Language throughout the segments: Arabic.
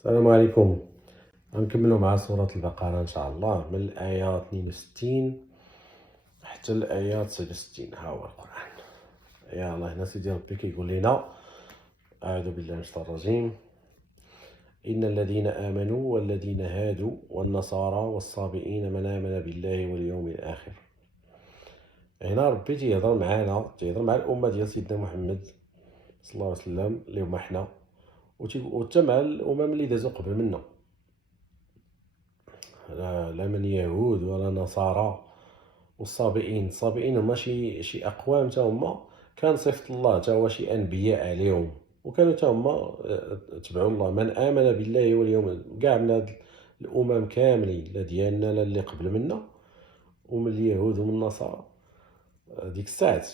السلام عليكم. غنكملوا مع سورة البقرة إن شاء الله من الآية 62 حتى الآية 69. ها هو القرآن. يا الله هنا سيدي ربي كيقول لنا: أعوذ بالله من الشيطان الرجيم. إن الذين آمنوا والذين هادوا والنصارى والصابئين من آمن بالله واليوم الآخر. هنا ربي تيهضر معانا، تيهضر مع الأمة ديال سيدنا محمد صلى الله عليه وسلم اللي هما حنا، وحتى مع الأمم اللي دازو قبل منا، لا من يهود ولا نصارى. والصابئين، الصابئين هما شي اقوام تا هما كان صفة الله تا هو شي انبياء عليهم، وكانوا تا هما تبعوا الله. من امن بالله واليوم، كاع من هاد الامم كاملين، لا ديالنا لا اللي قبل منا ومن اليهود ومن النصارى، ديك الساعات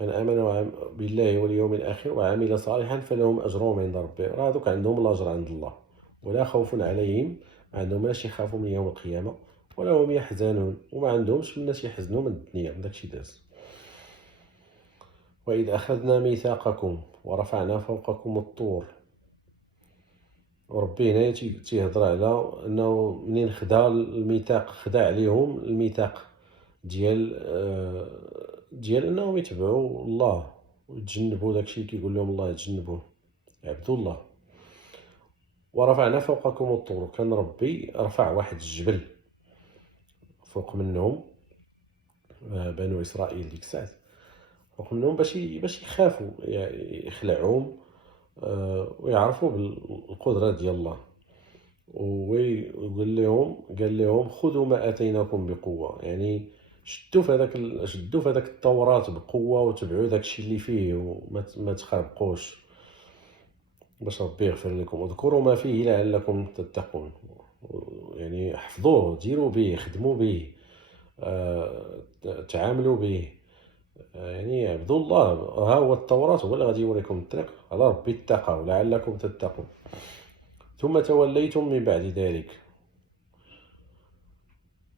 من امن بالله واليوم الاخر وعمل صالحا فلهم اجرهم عند ربهم. راه هذوك عندهم الاجر عند الله، ولا خوف عليهم، ما عندهم لاش يخافوا من يوم القيامه ولا هم يحزنون، وما عندهمش من ناس يحزنوا من الدنيا، من داكشي داز. واذ اخذنا ميثاقكم ورفعنا فوقكم الطور. وربي هنا تيهضر على انه منين خدا الميثاق، خدا عليهم الميثاق ديال انهم يتبعوا الله ويتجنبوا داكشي اللي كيقول لهم الله يتجنبوه، يعبدوا الله. ورفعنا فوقكم الطور، كان ربي رفع واحد الجبل فوق منهم، بنو اسرائيل ديك الساعه فوق منهم باش يخافوا يخلعوهم، ويعرفوا بالقدره ديال الله. قال لهم خذوا ما اتيناكم بقوه، يعني شدوا في هذاك التوراة بقوه وتبعوا داكشي اللي فيه وما تخربقوش، باش ربي يغفر لكم. اذكروا ما فيه لعلكم تتقون، يعني حفظوه، ديروا به، خدموا به، تعاملوا به، يعني عبدوا الله. ها هو التوراة هو اللي غادي يوريكم الطريق، على ربي اتقوا لعلكم تتقون. ثم توليتم من بعد ذلك،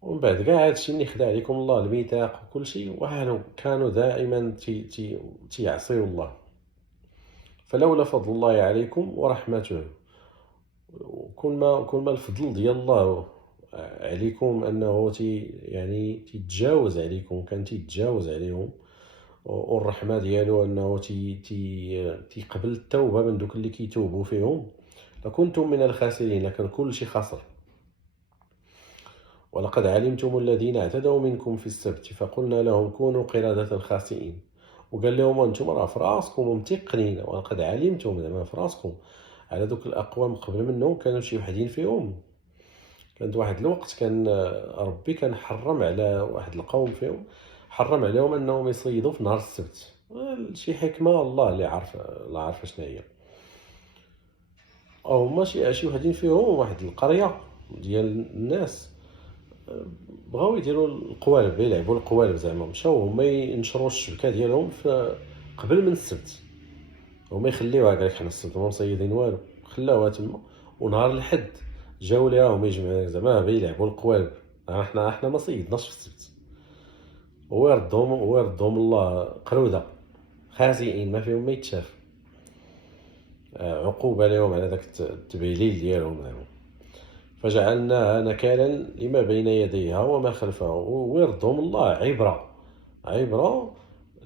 ومن بعد كاع هادشي ملي خدا عليكم الله الميثاق وكل شيء، كانوا دائما تيعصيوا الله. فلولا فضل الله عليكم ورحمته، كل ما الفضل ديال الله عليكم انه يعني تيتجاوز عليكم، كان تيتجاوز عليهم، والرحمه ديالو انه تيقبل التوبه من دوك اللي كيتوبوا فيهم، لكنتم من الخاسرين، لكن كل شيء خسر. ولقد علمتم الذين اعتدوا منكم في السبت فقلنا لهم كونوا قردة خاسئين. وقال لهم انتم راه في راسكم متقنين، ولقد علمتم زعما في راسكم على دوك الاقوام قبل منهم كانوا شي وحدين فيهم. كانت واحد الوقت كان ربي كان حرم على واحد القوم فيهم، حرم عليهم انهم يصيدوا في نهار السبت، شي حكمه الله اللي عارفه شنو هي. او هما شي وحدين فيهم واحد القريه ديال الناس بغاو يديروا القوالب، يلعبوا القوالب، زعما مشاو هما ينشروا الشبكه ديالهم قبل من السبت. هما يخليوها كاع حنا السبت ما مصيدين والو، خلاوها تما، ونهار الحد جاو ليها هما يجمعوا زعما يلعبوا القوالب. احنا ما صيدناش في السبت، هو يردهم الله قروده خاسئين ما فيهم ما يتشاف، عقوبه لهم على داك التبهيليل ديالهم زعما. فجعلناها نكالا لما بين يديها وما خلفها، ويردهم الله عبره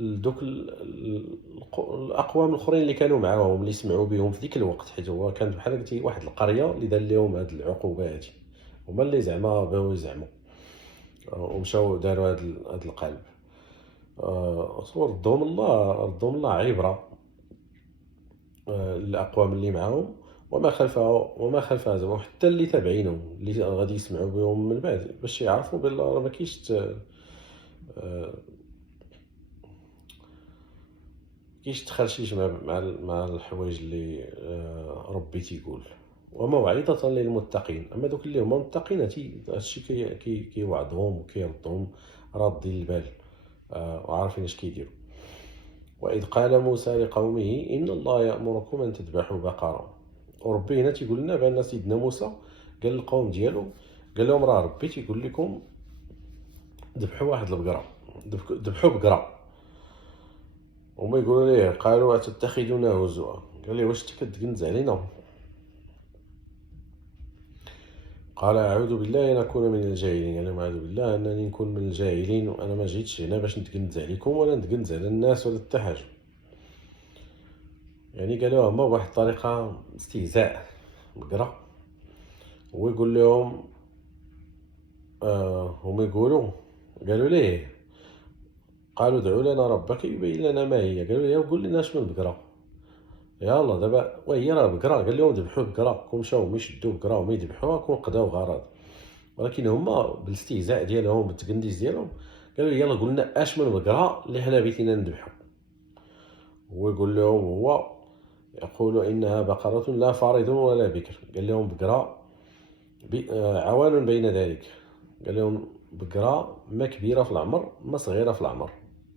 لدوك الاقوام الاخرين اللي كانوا معاهم، اللي سمعوا بهم في ديك الوقت، حيت هو كان بحال قلتي واحد القريه اللي دار لهم هاد العقوبه هادي، هما اللي زعما باغوا يزعموا ومشاو داروا هاد القلب. ردهم الله عبره للاقوام اللي معاهم وما خلفها زعما، حتى اللي تابعينهم اللي غادي يسمعوا بهم من بعد، باش يعرفوا بلي راه ما كاينش تخرشيش مع الحوايج اللي ربي تيقول. وموعظة للمتقين، اما دوك اللي هما متقين هادشي كيوعظهم وكيردهم رادين البال، وعارفين اش كيديروا. وإذ قال موسى لقومه إن الله يأمركم أن تذبحوا بقرة. وربي هنا تيقول لنا بأن سيدنا موسى قال القوم ديالو، قال لهم راه ربي تيقول لكم ذبحوا واحد البقرة، ذبحوا بقرة. هما يقولوا ليه قالوا أتتخذنا هزوا، قال لي واش انت كتكنز علينا؟ قال أعوذ بالله أن أكون من الجاهلين، قال لهم أعوذ بالله أنني نكون من الجاهلين، وأنا ما جيتش هنا باش نتكنز عليكم ولا نتكنز على الناس ولا حتى حاجة. يعني قالوها هما بواحد الطريقة استهزاء بقرا. هو يقول لهم هما يقولوا قالوا ليه قالوا ادعوا لنا ربك يبين لنا ما هي، قالوا له قول لنا شنو البقرة. يلا دابا وهي راه بقرة، قال لهم ذبحوا بقرة، كون مشاو هما يشدوا بقرة وما يذبحوها كون قداو غرض. ولكن هما بالاستهزاء ديالهم بالتقنديس ديالهم قالوا يلا قلنا اش من بقرة اللي حنا بغيتينا نذبحو. هو يقول لهم هو يقول انها بقرة لا فارض ولا بكر، قال لهم بقرة عوان بين ذلك، قال لهم بقرة ما كبيرة في العمر ما صغيرة في العمر،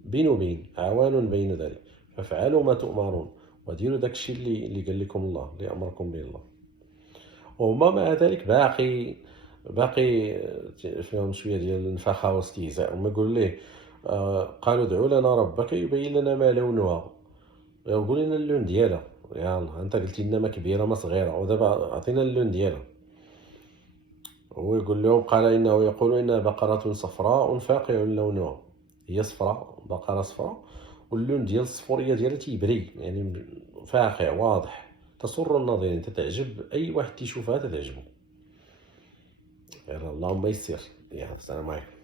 بين وبين عوان بين ذلك، فافعلوا ما تؤمرون وديروا داك الشيء اللي قال لكم الله، اللي امركم به الله. وهما مع ذلك باقي فيهم شويه ديال النفاخه والاستهزاء. هما يقول ليه قالوا ادعوا لنا ربك يبين لنا ما لونها، يقول لنا اللون ديالها، يلا انت قلتي لنا ما كبيره ما صغيره ودابا عطينا اللون ديالها. هو يقول لهم قال انه يقول انها بقره صفراء فاقع لونها، هي صفراء، بقره صفراء واللون ديال الصفوريه ديالها تيبري، يعني فاقع واضح تسر الناظرين، تتعجب اي واحد تيشوفها تتعجبه. يلا اللهم يسر. يا السلام عليكم.